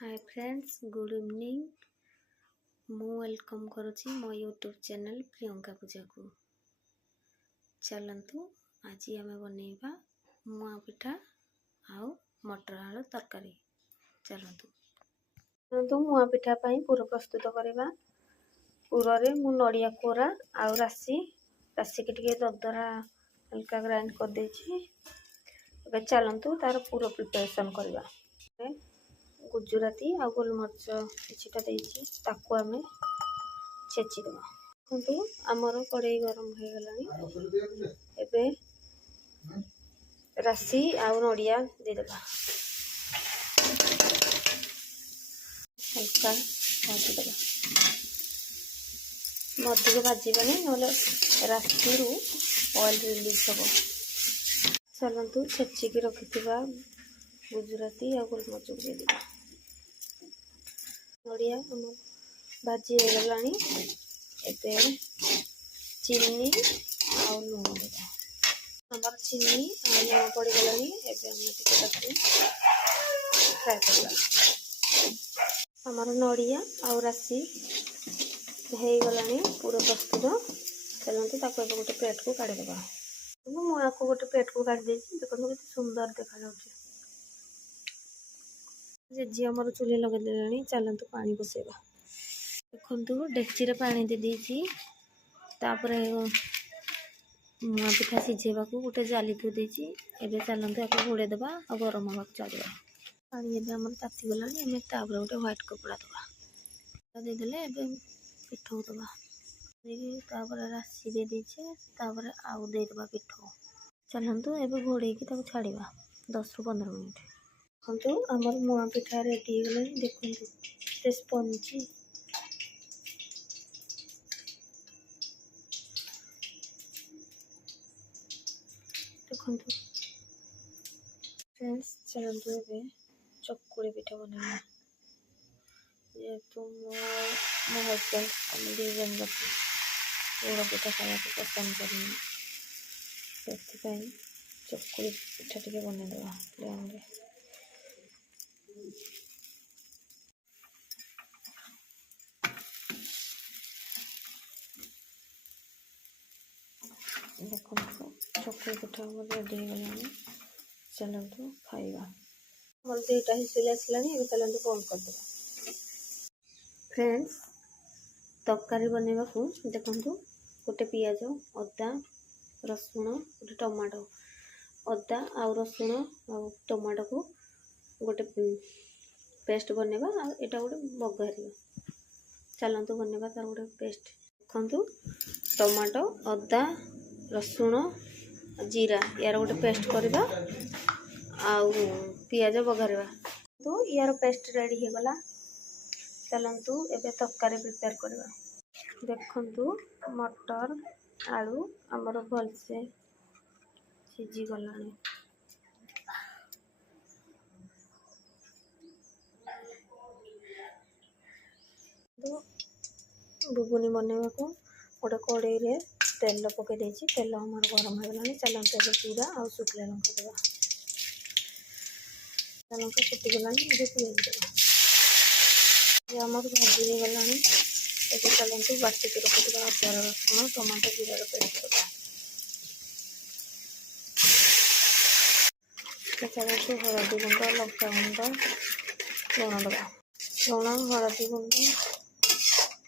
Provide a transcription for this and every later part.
Hi friends, good evening. मु welcome करुच्ची मो YouTube channel Priyanka पूजा को। चलतु आज आम बनइबा मुआ पिठा आउ मटर आलू तरकारी। चलतु मुआ पिठा पई पूरा प्रस्तुत करवा। पूरा रे मु नड़िया कोरा आउ राशि के टिके दरदरा हल्का ग्राइंड कर देछि। एबे चलतु तार पूरा प्रिपरेशन करवा। गुजराती आ गोलमर्च किछिटा देछि ताकू आमे छेची देबा। किंतु हमर कड़ाई गरम हो गलानी। एबे राशि आ नड़िया दे देबा। हल्का भाजी देबा। मध्य भाजी बने नले राशि रु ऑयल रिलीज हो। चलंतु छेची के रखिथिबा गुजराती आ गोलमर्च दे देबा। नड़िया भाजी हो गलानी। एबे चीनी आ लूण देबा। हमर चीनी आ लूण पड़ी गलानी। एबे हम टिके ताकू फ्राई करबा। हमर नड़िया आ राशि हो गलानी पूरा प्रस्तुत। चलंतु ताको एबे गोटे प्लेट को काढी देबा। मु आको गोटे प्लेट को काढी देछि। देखो केते सुंदर देखा जाउछि। जी हमर चूल्हे लगे देलानी। चलंतु पानी बसेबा। देखंतु डेक्ची रे पानी दे देछि। तापरे मुआ पिठा सिझेबा को गोटे जाली थु देछि। एबे चलंतु आको घोड़े देबा आ गरम हवा छाड़बा। पानी एबे हमर ताती गलानी। एमे तापरे गोटे व्हाइट कपड़ा देबा। दे देले एबे पिठो देबा। देगी तापरे राशि दे देछि। तापरे आउ दे देबा पिठो। चलंतु एबे घोड़े की ताको छाड़ीबा 10 रु 15 मिनिट। देखंतु हमर मुआ पिठा रेडी हो गलानी। देखंतु ते स्पंजी। देखंतु फ्रेंड्स, चलंतु एबे चकुली पिठा बनेबा। ये तो मो हस्बैंड हम दी जन पूरा पिठा खाया पसंद करी। सेति पई चकुली पिठा टिके बने देबा प्लेन रे। देखो चकुली पिठा रेडी हो गलानी। चलंतु खाइबा। मोर देटा हिसिल आसलानी। एबे चलंतु बंद कर देबा। फ्रेंड्स, तरकारी बनेबा को देखंतु गोटे पियाज, अदा, रसुण, गोटे टमाटो। अदा आ रसुण आ टमाटो को गोटे पेस्ट बनेबा। आ एटा गोटे बघारिबा। चलंतु बनेबा तार गोटे पेस्ट। देखंतु टमाटो, अदा, रसुण, जीरा यार गोटे पेस्ट करबा। आउ पियाज बघारिबा। तो यार पेस्ट रेडी हो गला। चलंतु एबे तरकारी प्रिपेयर करबा। देखंतु मटर आलू हमर भलसे सिझी गलानी। तो बुगुनी बनेबा को गोटे कड़ाई रे तेल पके देछि। तेल हमर गरम हो गलानी। चलंतु एबे जीरा आ सुखला लंका देबा। लंका फुटी गलानी। एबे पियाज देबा। ये हमर भाजी हो गलानी। एबे चलंतु बाटी के रखिबा अदा रसुण टमाटो जीरा रो पेस्ट देबा। चलंतु हळदी गुंड, लंका गुंड, लूण देबा। लूण, हळदी गुंड,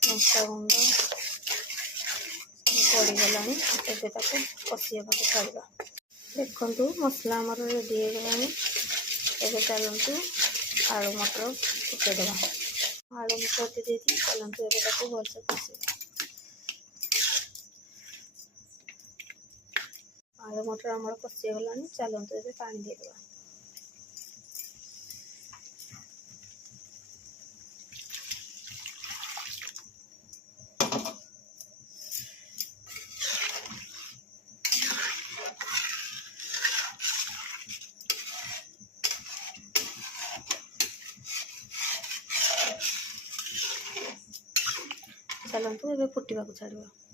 लंका गुंड पड़ी गलानी। एबे ताको कसिया पाके छाड़ीबा। देखंतु मसला हमर रेडी हो गलानी। एबे चलंतु आलू मटर फुटे देबा। आलू मटर दे देछि। चलंतु एबे ताको भलसे कसिबा। आलू मटर हमर कसिया गलानी। चलंतु एबे पानी दे देबा। चलंतु एबे फुटिबा को छाड़ीबा।